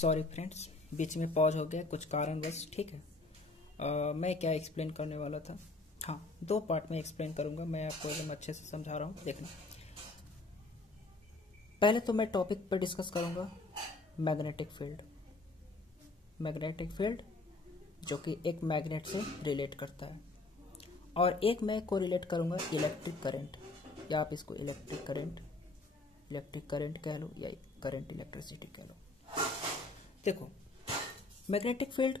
Sorry friends, बीच में pause हो गया कुछ कारणवश। ठीक है, मैं क्या एक्सप्लेन करने वाला था। हाँ, दो पार्ट में एक्सप्लेन करूंगा। मैं आपको एकदम अच्छे से समझा रहा हूँ, देखना। पहले तो मैं टॉपिक पर डिस्कस करूंगा मैग्नेटिक फील्ड। मैग्नेटिक फील्ड जो कि एक मैग्नेट से रिलेट करता है, और एक मैं को रिलेट करूंगा इलेक्ट्रिक करंट, या आप इसको इलेक्ट्रिक करंट कह लो या करंट इलेक्ट्रिसिटी कह लो। देखो, मैग्नेटिक फील्ड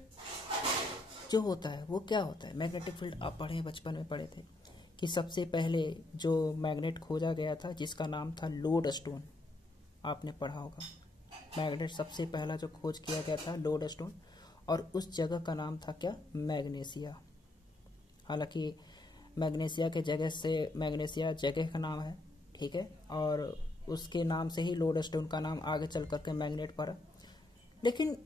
जो होता है वो क्या होता है। मैग्नेटिक फील्ड आप पढ़े, बचपन में पढ़े थे कि सबसे पहले जो मैग्नेट खोजा गया था जिसका नाम था लोडस्टोन, आपने पढ़ा होगा। मैग्नेट सबसे पहला जो खोज किया गया था लोडस्टोन, और उस जगह का नाम था क्या, मैग्नेशिया। हालांकि मैग्नेशिया के जगह से, मैग्नेशिया जगह का नाम है, ठीक है, और उसके नाम से ही लोडस्टोन का नाम आगे चल करके मैग्नेट पड़ा। लेकिन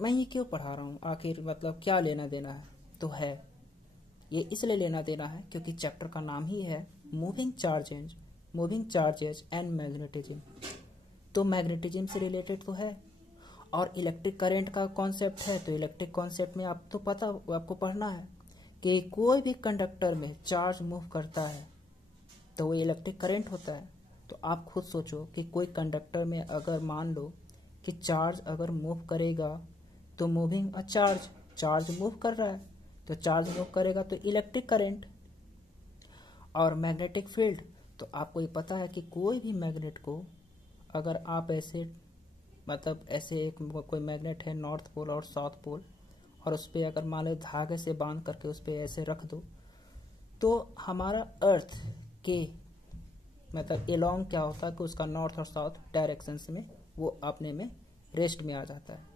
मैं ये क्यों पढ़ा रहा हूँ, आखिर मतलब क्या लेना देना है, तो है ये इसलिए लेना देना है क्योंकि चैप्टर का नाम ही है मूविंग चार्जेज एंड मैग्नेटिज्म। तो मैग्नेटिज्म से रिलेटेड तो है, और इलेक्ट्रिक करंट का कॉन्सेप्ट है। तो इलेक्ट्रिक कॉन्सेप्ट में आप तो पता, आपको पढ़ना है कि कोई भी कंडक्टर में चार्ज मूव करता है तो वो इलेक्ट्रिक करंट होता है। तो आप खुद सोचो कि कोई कंडक्टर में अगर मान लो कि चार्ज अगर मूव करेगा तो मूविंग अ चार्ज मूव कर रहा है, तो चार्ज मूव करेगा तो इलेक्ट्रिक करंट। और मैग्नेटिक फील्ड, तो आपको ये पता है कि कोई भी मैग्नेट को अगर आप ऐसे, मतलब ऐसे एक कोई मैग्नेट है नॉर्थ पोल और साउथ पोल, और उस पर अगर मान लो धागे से बांध करके उस पर ऐसे रख दो, तो हमारा अर्थ के मतलब एलोंग क्या होता है कि उसका नॉर्थ और साउथ डायरेक्शंस में वो अपने में रेस्ट में आ जाता है।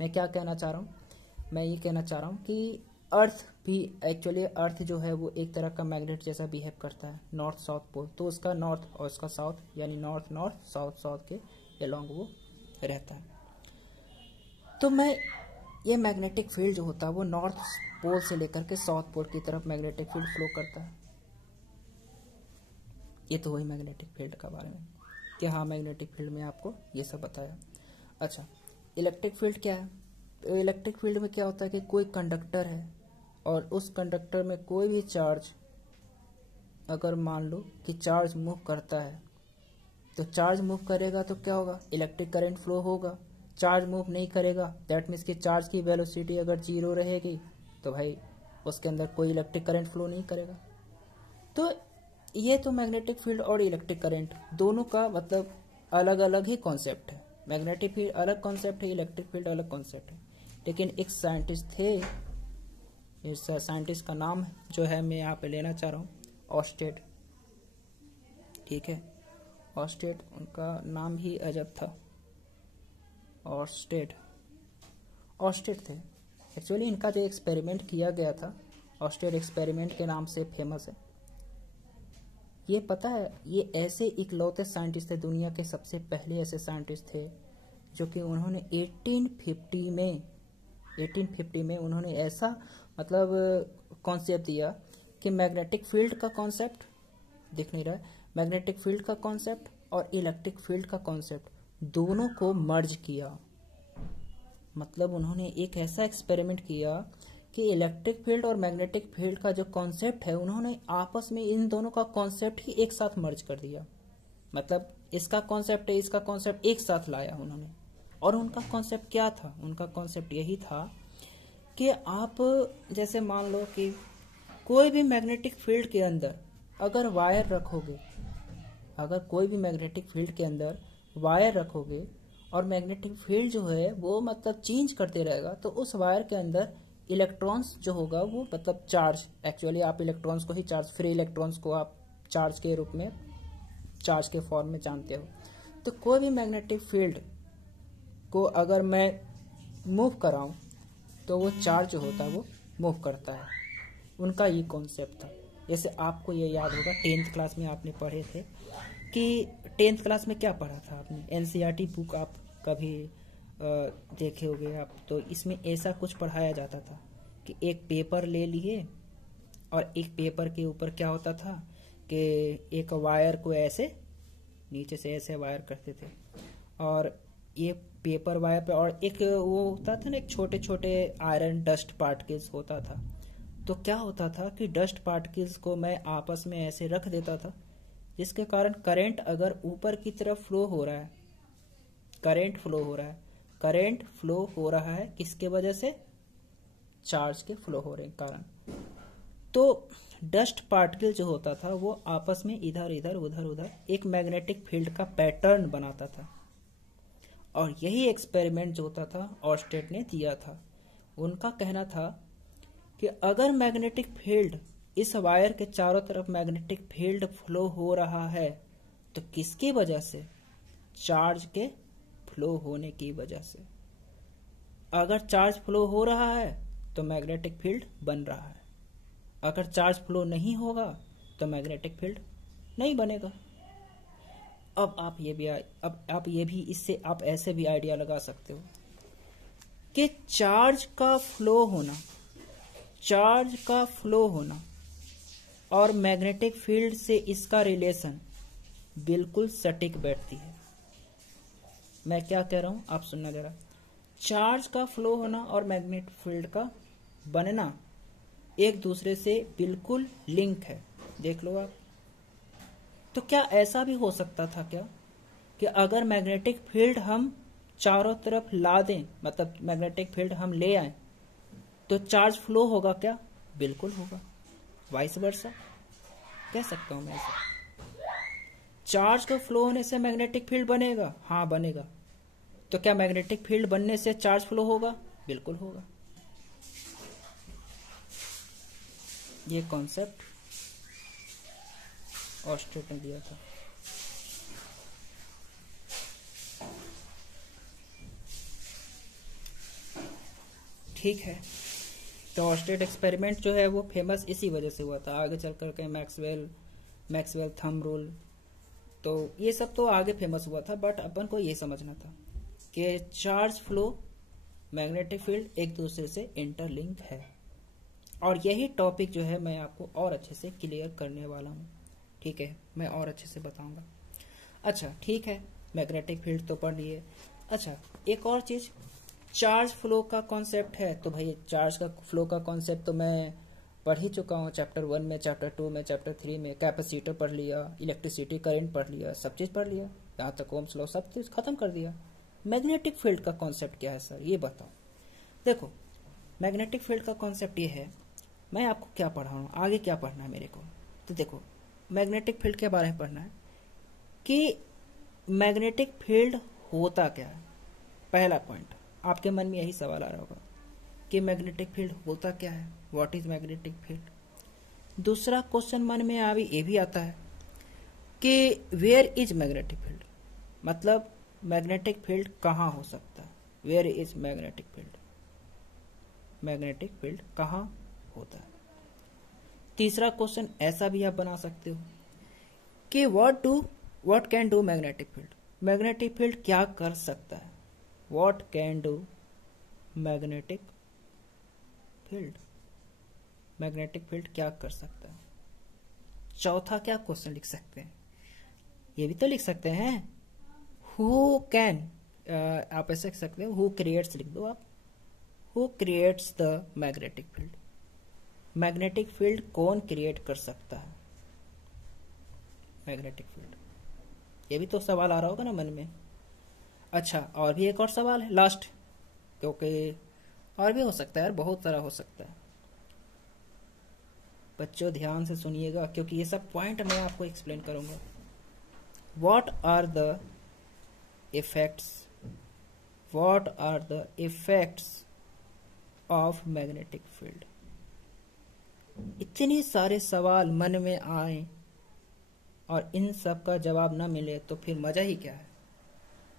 मैं क्या कहना चाह रहा हूँ, मैं ये कहना चाह रहा हूँ कि अर्थ भी एक्चुअली, अर्थ जो है वो एक तरह का मैग्नेट जैसा बिहेव करता है, नॉर्थ साउथ पोल। तो उसका नॉर्थ और उसका साउथ, यानी नॉर्थ नॉर्थ साउथ के एलोंग वो रहता है। तो मैं ये मैग्नेटिक फील्ड जो होता है वो नॉर्थ पोल से लेकर के साउथ पोल की तरफ मैग्नेटिक फील्ड फ्लो करता है। ये तो वही मैग्नेटिक फील्ड का बारे में कि हाँ, मैग्नेटिक फील्ड में आपको ये सब बताया। अच्छा, इलेक्ट्रिक फील्ड क्या है। तो इलेक्ट्रिक फील्ड में क्या होता है कि कोई कंडक्टर है और उस कंडक्टर में कोई भी चार्ज, अगर मान लो कि चार्ज मूव करता है, तो चार्ज मूव करेगा तो क्या होगा, इलेक्ट्रिक करंट फ्लो होगा। चार्ज मूव नहीं करेगा, दैट मीन्स कि चार्ज की वेलोसिटी अगर जीरो रहेगी तो भाई उसके अंदर कोई इलेक्ट्रिक करंट फ्लो नहीं करेगा। तो ये तो मैग्नेटिक फील्ड और इलेक्ट्रिक करंट दोनों का मतलब अलग अलग ही कॉन्सेप्ट है। मैग्नेटिक फील्ड अलग कॉन्सेप्ट है, इलेक्ट्रिक फील्ड अलग कॉन्सेप्ट है। लेकिन एक साइंटिस्ट थे, इस साइंटिस्ट का नाम जो है मैं यहाँ पे लेना चाह रहा हूँ, ऑस्टेड। ठीक है, ऑस्टेड, उनका नाम ही अजब था, ऑस्टेड थे। एक्चुअली इनका जो एक्सपेरिमेंट किया गया था, ऑस्टेड एक्सपेरिमेंट के नाम से फेमस है। ये पता है, ये ऐसे इकलौते साइंटिस्ट थे, दुनिया के सबसे पहले ऐसे साइंटिस्ट थे जो कि उन्होंने 1850 में उन्होंने ऐसा मतलब कॉन्सेप्ट दिया कि मैग्नेटिक फील्ड का कॉन्सेप्ट दिख नहीं रहा है, मैग्नेटिक फील्ड का कॉन्सेप्ट और इलेक्ट्रिक फील्ड का कॉन्सेप्ट दोनों को मर्ज किया। मतलब उन्होंने एक ऐसा एक्सपेरिमेंट किया कि इलेक्ट्रिक फील्ड और मैग्नेटिक फील्ड का जो कॉन्सेप्ट है, उन्होंने आपस में इन दोनों का कॉन्सेप्ट ही एक साथ मर्ज कर दिया। मतलब इसका कॉन्सेप्ट है, इसका कॉन्सेप्ट एक साथ लाया उन्होंने। और उनका कॉन्सेप्ट क्या था, उनका कॉन्सेप्ट यही था कि आप जैसे मान लो कि कोई भी मैग्नेटिक फील्ड के अंदर अगर वायर रखोगे, अगर कोई भी मैग्नेटिक फील्ड के अंदर वायर रखोगे और मैग्नेटिक फील्ड जो है वो मतलब चेंज करते रहेगा, तो उस वायर के अंदर इलेक्ट्रॉन्स जो होगा वो मतलब चार्ज, एक्चुअली आप इलेक्ट्रॉन्स को ही चार्ज, फ्री इलेक्ट्रॉन्स को आप चार्ज के रूप में, चार्ज के फॉर्म में जानते हो। तो कोई भी मैग्नेटिक फील्ड को अगर मैं मूव कराऊं तो वो चार्ज जो होता है वो मूव करता है। उनका ये कॉन्सेप्ट था। जैसे आपको ये याद होगा 10th क्लास में आपने पढ़े थे कि 10th क्लास में क्या पढ़ा था आपने, एनसीईआरटी बुक आप कभी देखे होंगे आप, तो इसमें ऐसा कुछ पढ़ाया जाता था कि एक पेपर ले लिए और एक पेपर के ऊपर क्या होता था कि एक वायर को ऐसे नीचे से ऐसे वायर करते थे, और ये पेपर वायर पे, और एक वो होता था ना, एक छोटे छोटे आयरन डस्ट पार्टिकल्स होता था। तो क्या होता था कि डस्ट पार्टिकल्स को मैं आपस में ऐसे रख देता था, जिसके कारण करंट अगर ऊपर की तरफ फ्लो हो रहा है, करंट फ्लो हो रहा है, करंट फ्लो हो रहा है किसके वजह से? चार्ज के फ्लो हो रहे कारण। तो डस्ट पार्टिकल जो होता था वो आपस में इधर इधर उधर उधर एक मैग्नेटिक फील्ड का पैटर्न बनाता था। और यही एक्सपेरिमेंट जो होता था ऑर्स्टेड ने दिया था। उनका कहना था कि अगर मैग्नेटिक फील्ड, इस वायर के चारों तरफ मैग्नेटिक फील्ड फ्लो हो रहा है, तो किसकी वजह से? चार्ज के फ्लो होने की वजह से। अगर चार्ज फ्लो हो रहा है तो मैग्नेटिक फील्ड बन रहा है, अगर चार्ज फ्लो नहीं होगा तो मैग्नेटिक फील्ड नहीं बनेगा। अब आप ये भी इससे आप ऐसे भी आइडिया लगा सकते हो कि चार्ज का फ्लो होना और मैग्नेटिक फील्ड से इसका रिलेशन बिल्कुल सटीक बैठती है। मैं क्या कह रहा हूं आप सुनना जरा। चार्ज का फ्लो होना और मैग्नेटिक फील्ड का बनना एक दूसरे से बिल्कुल लिंक है, देख लो आप। तो क्या ऐसा भी हो सकता था क्या कि अगर मैग्नेटिक फील्ड हम चारों तरफ ला दें, मतलब मैग्नेटिक फील्ड हम ले आए, तो चार्ज फ्लो होगा क्या? बिल्कुल होगा। वाइस वर्सा कह सकता हूं मैं ऐसा। चार्ज का फ्लो होने से मैग्नेटिक फील्ड बनेगा, हाँ बनेगा। तो क्या मैग्नेटिक फील्ड बनने से चार्ज फ्लो होगा? बिल्कुल होगा। ये कॉन्सेप्ट ऑर्स्टेड ने दिया था। ठीक है, तो ऑर्स्टेड एक्सपेरिमेंट जो है वो फेमस इसी वजह से हुआ था। आगे चल करके मैक्सवेल थंब रूल, तो ये सब तो आगे फेमस हुआ था, बट अपन को ये समझना था कि चार्ज फ्लो, मैग्नेटिक फील्ड एक दूसरे से इंटरलिंक है। और यही टॉपिक जो है मैं आपको और अच्छे से क्लियर करने वाला हूँ। ठीक है, मैं और अच्छे से बताऊंगा। अच्छा ठीक है, मैग्नेटिक फील्ड तो पढ़ लिए। अच्छा एक और चीज, चार्ज फ्लो का कॉन्सेप्ट है। तो भाई चार्ज का फ्लो का कॉन्सेप्ट तो मैं पढ़ ही चुका हूँ, चैप्टर 1 में, चैप्टर 2 में, चैप्टर 3 में। कैपेसिटर पढ़ लिया, इलेक्ट्रिसिटी करंट पढ़ लिया, सब चीज पढ़ लिया, यहाँ तक ओम्स लॉ सब चीज खत्म कर दिया। मैग्नेटिक फील्ड का कॉन्सेप्ट क्या है सर, ये बताओ। देखो मैग्नेटिक फील्ड का कॉन्सेप्ट ये है, मैं आपको क्या पढ़ा हूँ, आगे क्या पढ़ना है मेरे को। तो देखो मैग्नेटिक फील्ड के बारे में पढ़ना है कि मैग्नेटिक फील्ड होता क्या है। पहला पॉइंट, आपके मन में यही सवाल आ रहा होगा कि मैग्नेटिक फील्ड होता क्या है, व्हाट इज मैग्नेटिक फील्ड। दूसरा क्वेश्चन मन में ये भी आता है कि वेयर इज मैग्नेटिक फील्ड, मतलब मैग्नेटिक फील्ड कहाँ हो सकता है, where is magnetic field, magnetic field कहाँ होता है। तीसरा क्वेश्चन ऐसा भी आप बना सकते हो कि what can do magnetic field, magnetic field क्या कर सकता है, what can do magnetic field, magnetic field क्या कर सकता है। चौथा क्या क्वेश्चन लिख सकते हैं, ये भी तो लिख सकते हैं, हु कैन, आप ऐसे लिख सकते हो, हु क्रिएट्स लिख दो आप, who creates the magnetic field, magnetic field कौन क्रिएट कर सकता है मैग्नेटिक फील्ड। ये भी तो सवाल आ रहा होगा ना मन में। अच्छा और भी एक और सवाल है लास्ट, क्योंकि और भी हो सकता है यार, बहुत सारा हो सकता है। बच्चों ध्यान से सुनिएगा क्योंकि ये सब पॉइंट मैं आपको एक्सप्लेन करूंगा। What are the effects of magnetic field. इतने सारे सवाल मन में आए और इन सब का जवाब ना मिले तो फिर मजा ही क्या है।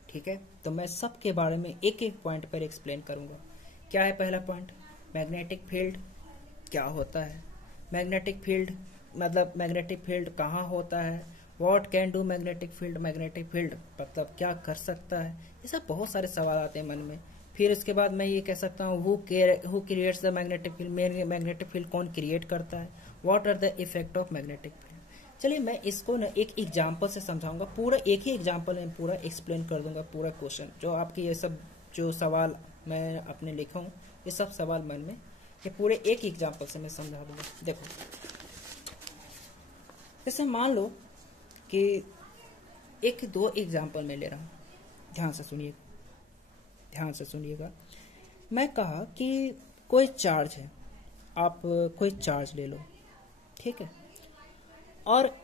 ठीक है, तो मैं सब के बारे में एक एक पॉइंट पर एक्सप्लेन करूंगा। क्या है पहला पॉइंट, मैग्नेटिक फील्ड क्या होता है, मैग्नेटिक फील्ड मतलब मैग्नेटिक फील्ड कहाँ होता है, what can do magnetic field, magnetic field मतलब क्या कर सकता है। ये सब बहुत सारे सवाल आते हैं मन में। फिर उसके बाद मैं ये कह सकता हूँ who creates the magnetic field, magnetic field कौन क्रिएट करता है, what are the effect of magnetic field. चलिए मैं इसको ना एक एग्जाम्पल से समझाऊंगा, पूरा एक ही एग्जाम्पल में पूरा एक्सप्लेन कर दूंगा पूरा क्वेश्चन। जो आपके ये सब जो सवाल मैं अपने लिखा हूँ, ये सब सवाल मन में ये पूरे एक एग्जाम्पल से मैं समझा दूंगा। देखो जैसे मान लो कि एक दो एग्जाम्पल मैं ले रहा हूँ, ध्यान से सुनिए, ध्यान से सुनिएगा। मैं कहा कि कोई चार्ज है, आप कोई चार्ज ले लो, ठीक है, और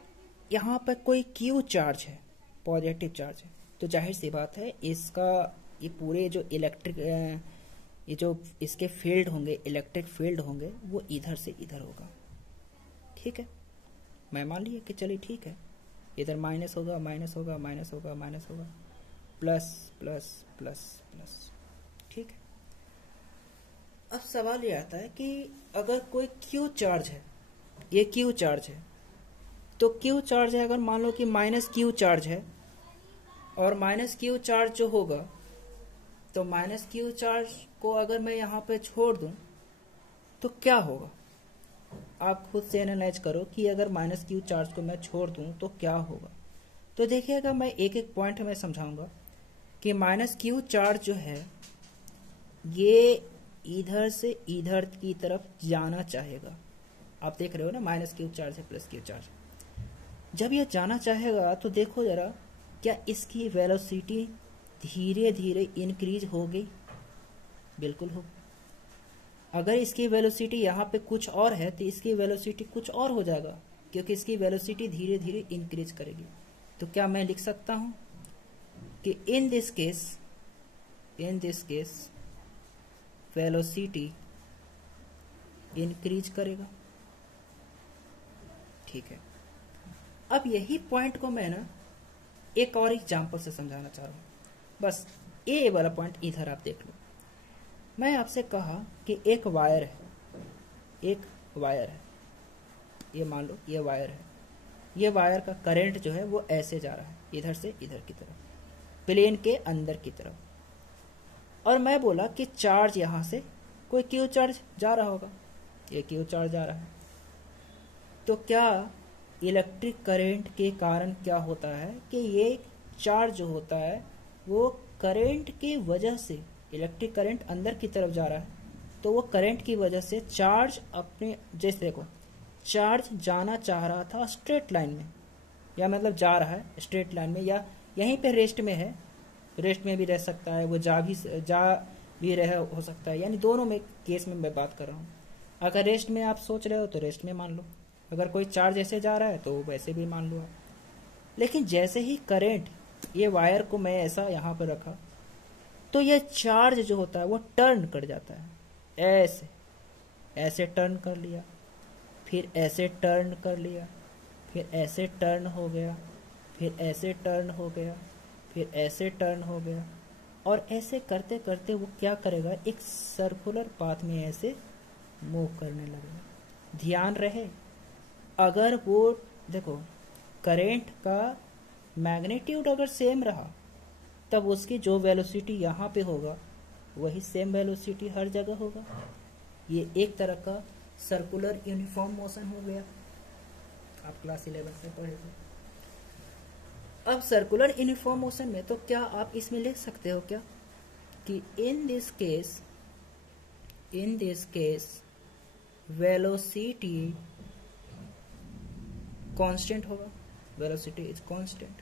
यहाँ पर कोई क्यू चार्ज है, पॉजिटिव चार्ज है, तो जाहिर सी बात है इसका ये पूरे जो इलेक्ट्रिक ये जो इसके फील्ड होंगे, इलेक्ट्रिक फील्ड होंगे, वो इधर से इधर होगा, ठीक है। मैं मान लिया कि चलिए ठीक है, इधर माइनस होगा, माइनस होगा, माइनस होगा, माइनस होगा, प्लस प्लस प्लस प्लस, ठीक है। अब सवाल ये आता है कि अगर कोई क्यू चार्ज है, ये क्यू चार्ज है, तो क्यू चार्ज है, अगर मान लो कि माइनस क्यू चार्ज है, और माइनस क्यू चार्ज जो होगा, तो माइनस क्यू चार्ज को अगर मैं यहाँ पे छोड़ दूं तो क्या होगा? आप खुद से एनालाइज करो कि अगर माइनस क्यू चार्ज को मैं छोड़ दूं तो क्या होगा। तो देखिएगा, मैं एक एक पॉइंट में समझाऊंगा कि माइनस क्यू चार्ज जो है ये इधर से इधर की तरफ जाना चाहेगा। आप देख रहे हो ना, माइनस क्यू चार्ज है, प्लस क्यू चार्ज। जब ये जाना चाहेगा तो देखो जरा, क्या इसकी वेलोसिटी धीरे धीरे इंक्रीज हो गई? बिल्कुल हो। अगर इसकी वेलोसिटी यहाँ पे कुछ और है तो इसकी वेलोसिटी कुछ और हो जाएगा, क्योंकि इसकी वेलोसिटी धीरे धीरे इंक्रीज करेगी। तो क्या मैं लिख सकता हूं कि in this case velocity increase करेगा, ठीक है। अब यही पॉइंट को मैं ना एक और एग्जांपल से समझाना चाह रहा हूं। बस ये वाला पॉइंट इधर आप देख लो। मैं आपसे कहा कि एक वायर है, एक वायर है, ये मान लो ये वायर है, ये वायर का करंट जो है वो ऐसे जा रहा है, इधर से इधर की तरफ, प्लेन के अंदर की तरफ। और मैं बोला कि चार्ज यहां से कोई क्यू चार्ज जा रहा होगा, ये क्यू चार्ज जा रहा है। तो क्या इलेक्ट्रिक करंट के कारण क्या होता है कि ये चार्ज जो होता है वो करंट की वजह से, इलेक्ट्रिक करंट अंदर की तरफ जा रहा है, तो वो करंट की वजह से चार्ज अपने, जैसे देखो चार्ज जाना चाह रहा था स्ट्रेट लाइन में, या मतलब जा रहा है स्ट्रेट लाइन में, या यहीं पे रेस्ट में है, रेस्ट में भी रह सकता है, वो जा भी रह हो सकता है, यानी दोनों में केस में मैं बात कर रहा हूँ। अगर रेस्ट में आप सोच रहे हो तो रेस्ट में मान लो, अगर कोई चार्ज ऐसे जा रहा है तो वैसे भी मान लो आप। लेकिन जैसे ही करंट, ये वायर को मैं ऐसा यहाँ पर रखा, तो ये चार्ज जो होता है वो टर्न कर जाता है, ऐसे ऐसे टर्न कर लिया, फिर ऐसे टर्न कर लिया, फिर ऐसे टर्न हो गया, फिर ऐसे टर्न हो गया, फिर ऐसे टर्न हो गया, और ऐसे करते करते वो क्या करेगा, एक सर्कुलर पाथ में ऐसे मूव करने लगेगा। ध्यान रहे, अगर वो देखो करंट का मैग्नीट्यूड अगर सेम रहा तब उसकी जो वेलोसिटी यहाँ पे होगा वही सेम वेलोसिटी हर जगह होगा। ये एक तरह का सर्कुलर यूनिफॉर्म मोशन हो गया, आप क्लास 11 में पढ़े थे। अब सर्कुलर यूनिफॉर्म मोशन में तो क्या आप इसमें लिख सकते हो क्या कि in this case velocity constant होगा, वेलोसिटी इज कांस्टेंट।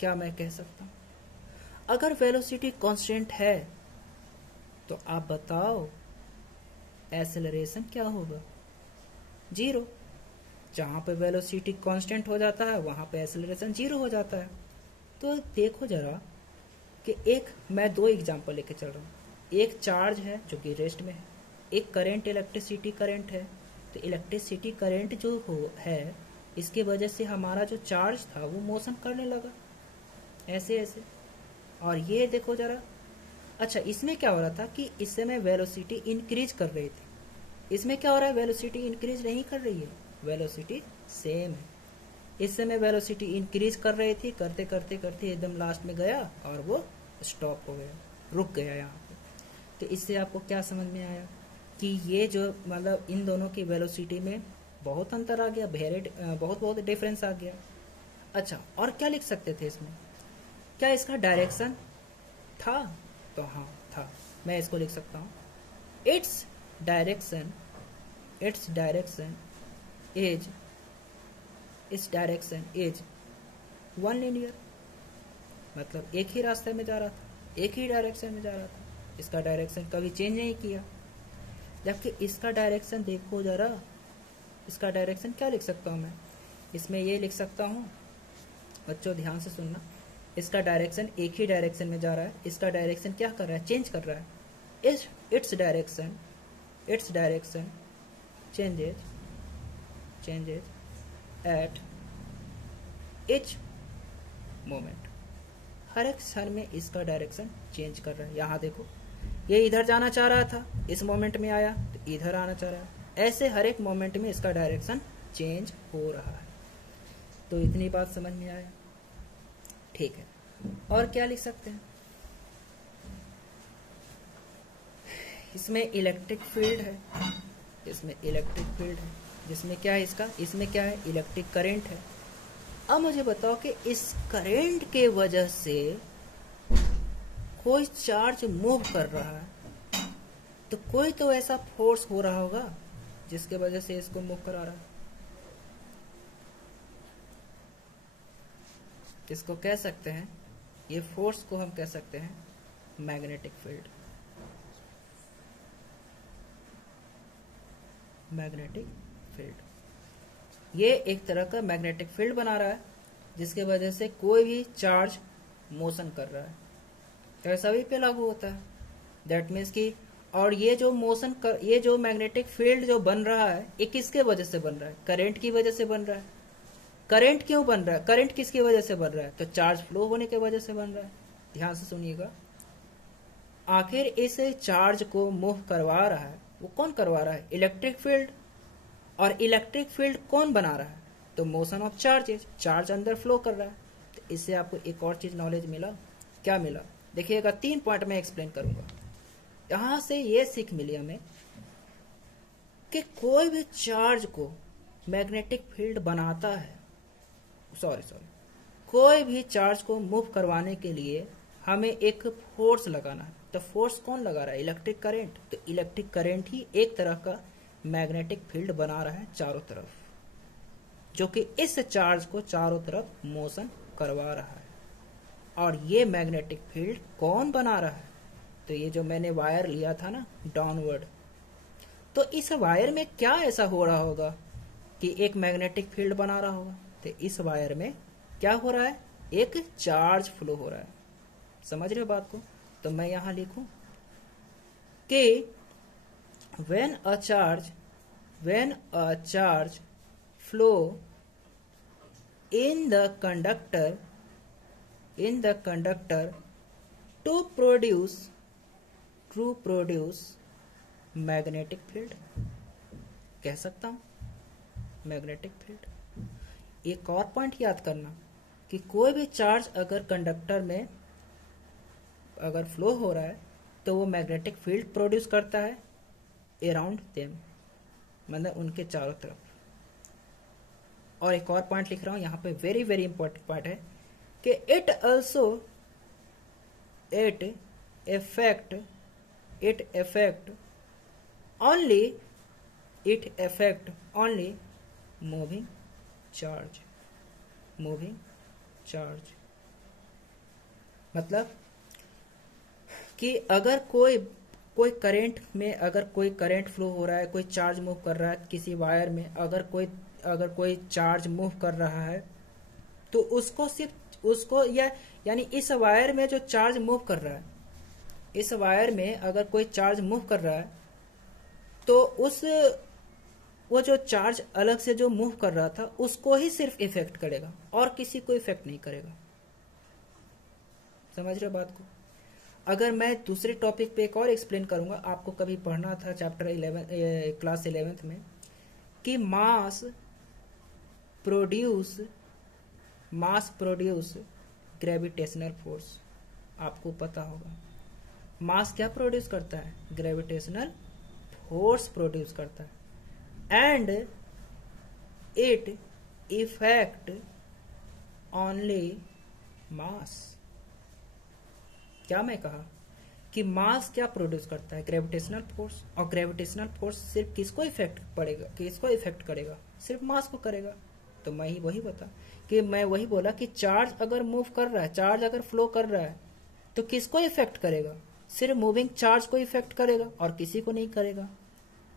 क्या मैं कह सकता हूं? अगर वेलोसिटी कांस्टेंट है तो आप बताओ एक्सेलरेशन क्या होगा? 0। जहां पे वेलोसिटी कांस्टेंट हो जाता है वहां पे एक्सेलरेशन 0 हो जाता है। तो देखो जरा कि मैं दो एग्जांपल लेके चल रहा हूं। एक चार्ज है जो कि रेस्ट में है, एक करंट, इलेक्ट्रिसिटी करंट है। तो इलेक्ट्रिसिटी करंट जो है, इसकी वजह से हमारा जो चार्ज था वो मोशन करने लगा ऐसे ऐसे। और ये देखो जरा, अच्छा इसमें क्या हो रहा था कि इस समय वेलोसिटी इंक्रीज कर रही थी, इसमें क्या हो रहा है, वेलोसिटी इंक्रीज नहीं कर रही है, वेलोसिटी सेम है। इस समय वेलोसिटी इंक्रीज कर रही थी, करते करते करते एकदम लास्ट में गया और वो स्टॉप हो गया, रुक गया यहाँ पे। तो इससे आपको क्या समझ में आया कि ये जो मतलब इन दोनों की वेलोसिटी में बहुत अंतर आ गया, बहुत बहुत डिफरेंस आ गया। अच्छा, और क्या लिख सकते थे इसमें? क्या इसका डायरेक्शन था? तो हाँ था। मैं इसको लिख सकता हूँ, its direction is one linear, मतलब एक ही रास्ते में जा रहा था, एक ही डायरेक्शन में जा रहा था, इसका डायरेक्शन कभी चेंज नहीं किया। जबकि इसका डायरेक्शन देखो जरा, इसका डायरेक्शन क्या लिख सकता हूँ मैं? इसमें ये लिख सकता हूँ, बच्चों ध्यान से सुनना, इसका डायरेक्शन एक ही डायरेक्शन में जा रहा है, इसका डायरेक्शन क्या कर रहा है? चेंज कर रहा है। It's direction changes at each moment, हर एक क्षण में इसका डायरेक्शन चेंज कर रहा है। यहाँ देखो, ये इधर जाना चाह रहा था, इस मोमेंट में आया तो इधर आना चाह रहा है, ऐसे हर एक मोमेंट में इसका डायरेक्शन चेंज हो रहा है। तो इतनी बात समझ में आया? ठीक है, और क्या लिख सकते हैं? इसमें इलेक्ट्रिक फील्ड है, जिसमें क्या है इसका? इसमें क्या है? इलेक्ट्रिक करंट है। अब मुझे बताओ कि इस करंट के वजह से कोई चार्ज मूव कर रहा है, तो कोई तो ऐसा फोर्स हो रहा होगा जिसके वजह से इसको मूव करा रहा है। इसको कह सकते हैं, ये फोर्स को हम कह सकते हैं मैग्नेटिक फील्ड। ये एक तरह का मैग्नेटिक फील्ड बना रहा है, जिसके वजह से कोई भी चार्ज मोशन कर रहा है, तो सभी पे लागू होता है। दैट मीन्स कि, और ये जो मैग्नेटिक फील्ड जो बन रहा है, ये किसके वजह से बन रहा है? करंट की वजह से बन रहा है। करंट क्यों बन रहा है? करंट किसकी वजह से बन रहा है? तो चार्ज फ्लो होने की वजह से बन रहा है। ध्यान से सुनिएगा, आखिर इस चार्ज को मूव करवा रहा है, वो कौन करवा रहा है? Electric field. और इलेक्ट्रिक फील्ड कौन बना रहा है? तो मोशन ऑफ चार्जेस, चार्ज अंदर फ्लो कर रहा है। तो इससे आपको एक और चीज नॉलेज मिला। क्या मिला? देखिएगा, 3 पॉइंट में एक्सप्लेन करूंगा। यहां से ये सीख मिली हमें कि कोई भी चार्ज को मैग्नेटिक फील्ड बनाता है, कोई भी चार्ज को मूव करवाने के लिए हमें एक फोर्स लगाना है। तो फोर्स कौन लगा रहा है? Electric current. तो इलेक्ट्रिक करंट ही एक तरह का मैग्नेटिक फील्ड बना रहा है चारों तरफ, जो कि इस चार्ज को चारों तरफ मोशन करवा रहा है। और ये मैग्नेटिक फील्ड कौन बना रहा है? तो ये जो मैंने वायर लिया था ना डाउनवर्ड, तो इस वायर में क्या ऐसा हो रहा होगा कि एक मैग्नेटिक फील्ड बना रहा होगा? तो इस वायर में क्या हो रहा है? एक चार्ज फ्लो हो रहा है। समझ रहे हो बात को? तो मैं यहां लिखूं कि when a charge flow in the conductor to produce magnetic field, कह सकता हूं मैग्नेटिक फील्ड। एक और पॉइंट याद करना कि कोई भी चार्ज अगर कंडक्टर में अगर फ्लो हो रहा है तो वो मैग्नेटिक फील्ड प्रोड्यूस करता है अराउंड देम, मतलब उनके चारों तरफ। और एक और पॉइंट लिख रहा हूं यहां पे, वेरी वेरी इंपॉर्टेंट पॉइंट है कि it affect only moving charge। मतलब कि अगर कोई करंट में अगर कोई करंट फ्लो हो रहा है, कोई चार्ज मूव कर रहा है किसी वायर में, अगर कोई चार्ज मूव कर रहा है तो उसको यानी इस वायर में जो चार्ज मूव कर रहा है, इस वायर में अगर कोई चार्ज मूव कर रहा है तो वो जो चार्ज अलग से जो मूव कर रहा था उसको ही सिर्फ इफेक्ट करेगा और किसी को इफेक्ट नहीं करेगा। समझ रहे हो बात को? अगर मैं दूसरे टॉपिक पे एक और एक्सप्लेन करूंगा, आपको कभी पढ़ना था चैप्टर 11 क्लास 11th में कि मास प्रोड्यूस ग्रेविटेशनल फोर्स। आपको पता होगा मास क्या प्रोड्यूस करता है? ग्रेविटेशनल फोर्स प्रोड्यूस करता है। एंड इट इफेक्ट ओनली मास। क्या मैं कहा कि मास क्या प्रोड्यूस करता है, ग्रेविटेशनल फोर्स, और ग्रेविटेशनल फोर्स सिर्फ किसको इफेक्ट पड़ेगा, किसको इफेक्ट करेगा, सिर्फ मास को करेगा। तो मैं मैं वही बोला कि चार्ज अगर मूव कर रहा है, चार्ज अगर फ्लो कर रहा है तो किसको इफेक्ट करेगा, सिर्फ मूविंग चार्ज को इफेक्ट करेगा और किसी को नहीं करेगा।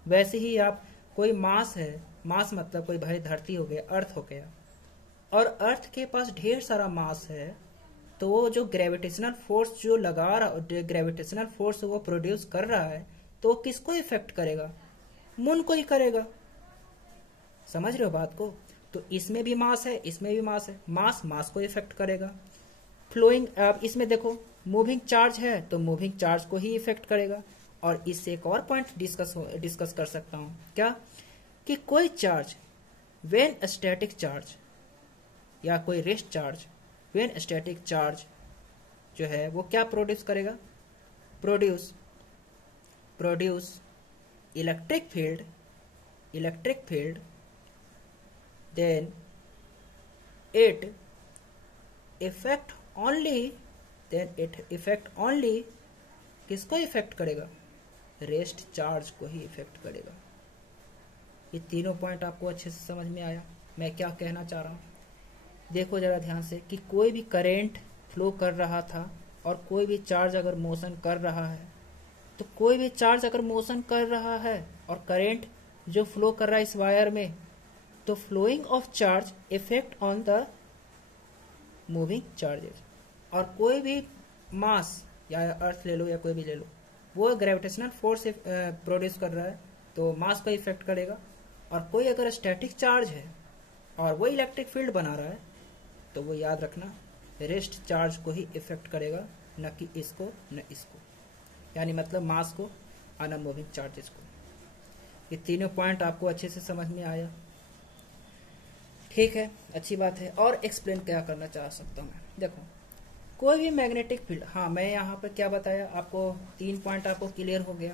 वैसे ही आप कोई मास है, मास मतलब कोई भाई धरती हो गया, अर्थ हो गया, और अर्थ के पास ढेर सारा मास है, तो वो जो ग्रेविटेशनल फोर्स जो लगा रहा, ग्रेविटेशनल फोर्स वो प्रोड्यूस कर रहा है, तो वो किसको इफेक्ट करेगा, मून को ही करेगा। समझ रहे हो बात को? तो इसमें भी मास है, इसमें भी मास है, मास मास को इफेक्ट करेगा। फ्लोइंग, अब इसमें देखो मूविंग चार्ज है तो मूविंग चार्ज को ही इफेक्ट करेगा। और इससे एक और पॉइंट डिस्कस कर सकता हूं, क्या कि कोई चार्ज व्हेन स्टैटिक चार्ज या कोई rest charge, when static charge जो है वो क्या प्रोड्यूस करेगा, produce electric field, then it effect only किसको इफेक्ट करेगा, रेस्ट चार्ज को ही इफेक्ट करेगा। ये तीनों पॉइंट आपको अच्छे से समझ में आया मैं क्या कहना चाह रहा हूँ? देखो जरा ध्यान से कि कोई भी करंट फ्लो कर रहा था और कोई भी चार्ज अगर मोशन कर रहा है, तो कोई भी चार्ज अगर मोशन कर रहा है और करंट जो फ्लो कर रहा है इस वायर में, तो flowing of charge effect on the moving charges. और कोई भी मास या अर्थ ले लो या कोई भी ले लो, वो ग्रेविटेशनल फोर्स प्रोड्यूस कर रहा है तो मास को इफेक्ट करेगा। और कोई अगर स्टैटिक चार्ज है और वो इलेक्ट्रिक फील्ड बना रहा है, तो वो याद रखना रेस्ट चार्ज को ही इफेक्ट करेगा, न कि इसको न इसको, यानी मतलब मास को और न मूविंग चार्जेस को। ये तीनों पॉइंट आपको अच्छे से समझ में आया? ठीक है, अच्छी बात है। और एक्सप्लेन क्या करना चाह सकता हूँ मैं, देखो कोई भी मैग्नेटिक फील्ड, हाँ मैं यहाँ पर क्या बताया आपको, 3 पॉइंट आपको क्लियर हो गया।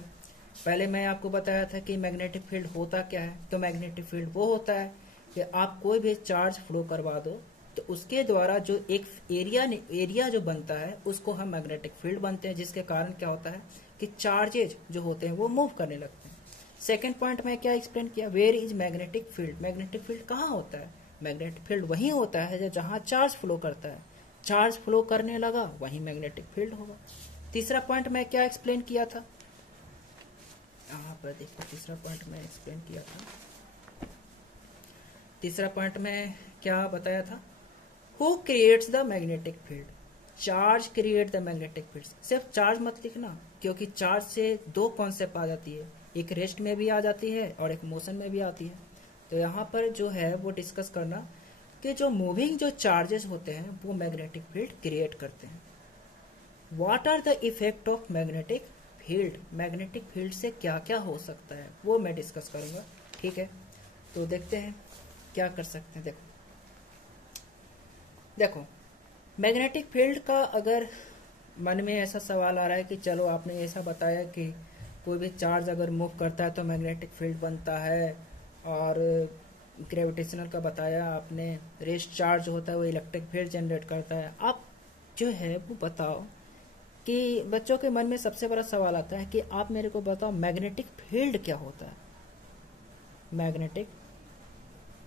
पहले मैं आपको बताया था कि मैग्नेटिक फील्ड होता क्या है। तो मैग्नेटिक फील्ड वो होता है कि आप कोई भी चार्ज फ्लो करवा दो तो उसके द्वारा जो एक एरिया जो बनता है उसको हम मैग्नेटिक फील्ड बनते हैं, जिसके कारण क्या होता है कि चार्जेज जो होते हैं वो मूव करने लगते हैं। सेकेंड पॉइंट में क्या एक्सप्लेन किया, where is magnetic field. Magnetic field कहाँ होता है, मैग्नेटिक फील्ड वही होता है जहां चार्ज फ्लो करता है, चार्ज फ्लो करने लगा वहीं मैग्नेटिक फील्ड होगा। तीसरा पॉइंट में क्या एक्सप्लेन किया था, यहाँ पर देखो तीसरा पॉइंट में एक्सप्लेन किया था, तीसरा पॉइंट में क्या बताया था, who creates the magnetic field, charge create the magnetic field. सिर्फ चार्ज मत लिखना, क्योंकि चार्ज से 2 कॉन्सेप्ट आ जाती है, एक रेस्ट में भी आ जाती है और एक मोशन में भी आती है। तो यहाँ पर जो है वो डिस्कस करना कि जो मूविंग जो चार्जेस होते हैं वो मैग्नेटिक फील्ड क्रिएट करते हैं। What are the effect of magnetic field, magnetic field से क्या क्या हो सकता है वो मैं डिस्कस करूंगा। ठीक है, तो देखते हैं क्या कर सकते हैं। देखो मैग्नेटिक फील्ड का अगर मन में ऐसा सवाल आ रहा है कि चलो आपने ऐसा बताया कि कोई भी चार्ज अगर मूव करता है तो मैग्नेटिक फील्ड बनता है, और ग्रेविटेशनल का बताया आपने, रेस्ट चार्ज होता है वो इलेक्ट्रिक फील्ड जनरेट करता है। आप जो है वो बताओ कि बच्चों के मन में सबसे बड़ा सवाल आता है कि आप मेरे को बताओ मैग्नेटिक फील्ड क्या होता है, मैग्नेटिक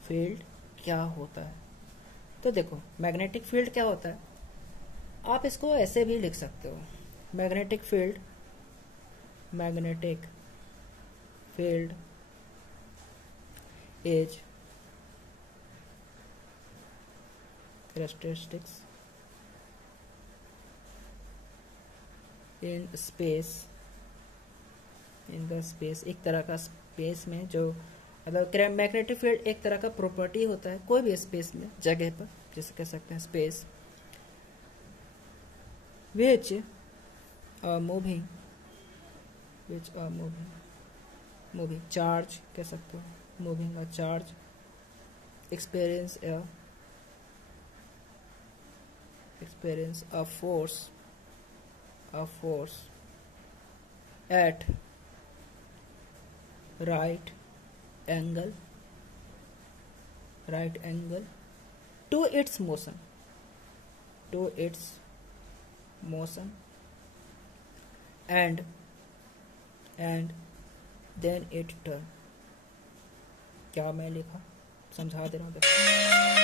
फील्ड क्या होता है। तो देखो मैग्नेटिक फील्ड क्या होता है, आप इसको ऐसे भी लिख सकते हो, magnetic field is characteristics in the space, एक तरह का स्पेस में जो मतलब मैग्नेटिक फील्ड एक तरह का प्रॉपर्टी होता है कोई भी स्पेस में, जगह पर, जिसे कह सकते हैं space, which are moving charge कह सकते हो, moving a charge experience a force at right angle right angle to its motion, and then it turn. क्या मैं लिखा, समझा दे रहा हूँ देखो।